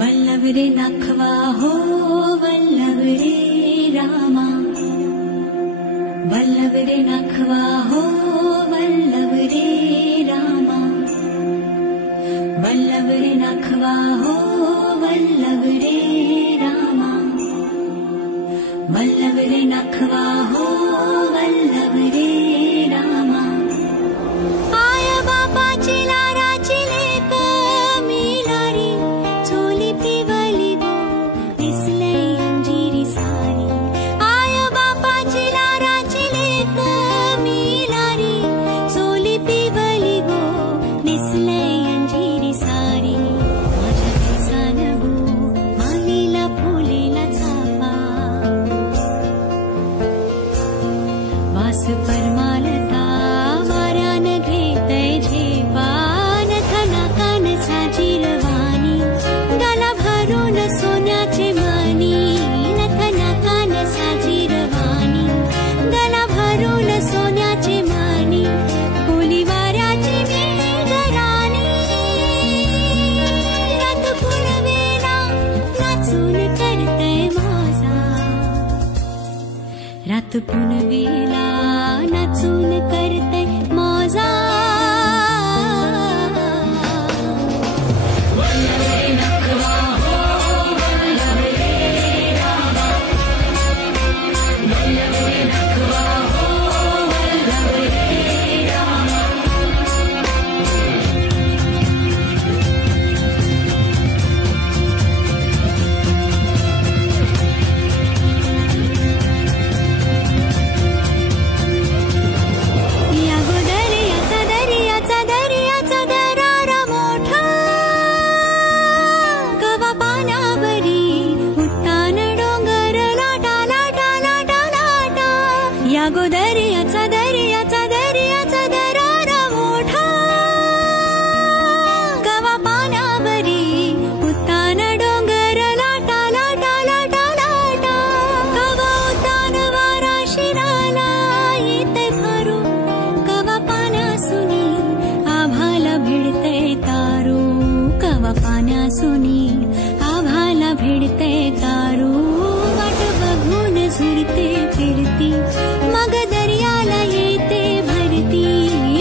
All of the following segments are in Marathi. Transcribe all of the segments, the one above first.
वल्लभ रे नखवा हो वल्लभ रे रामा, वल्लभ रे नखवा हो वल्लभ रे रामा, वल्लभ रे नखवा हो वल्लभ रे रामा, वल्लभ रे नखवा हो वल्लभ रे रामा। आय बापाची लाराची लेक मिलारी, चोली पिवली गो दिसले अंजिरी सारी। आय बापाची लाराची लेक मिलारी, चोली पिवली गो दिसले अंजिरी सारी। माझ्या केसान गो मालीला फुलेला चाफा, वास परमालता वाऱ्यान घेतय झेपा। नथना कान साजीरवाणी, गला भरून सोन्याचे मणी। नथना कान साजीरवाणी, गला भरून सोन्याचे मणी। कोली वाऱ्याची मेघराणी, रात पुनवेला नाचून करतय माझा, रात पुनवेला नाचून करतय मौजा। वल्लभ रे नखवा हो वल्लभ रे रामा, वल्लभ रे नखवा हो वल्लभ रे रामा। या गो दर्याचा दर्याचा दर्याचा दरारा मोठा, कवा पाण्यावरी उत्तान डोंगर लाटा लाटा लाटा लाटा। या गो दर्याचा दर्याचा दर्याचा दरारा मोठा, कवा पाण्यावरी उत्तान डोंगर लाटा लाटा लाटा लाटा। कवा उत्तान वारा शिराला येते भरून, कवा पाण्यासुनी आभाला भिडते तारू। कवा पाण्यासुनी आभाला भिडते तारू। वाट बघून झुरते फिरती, मग दर्याला येते भरती।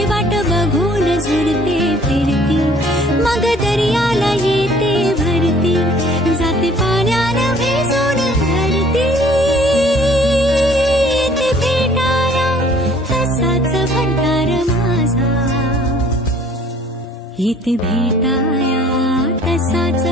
वाट बघून झुरते फिरती, मग दर्याला येते भरती। जाते पाण्यानं भिजून धरती, येते भेटाया तसाच भरतार माझा, येते भेटाया तसाच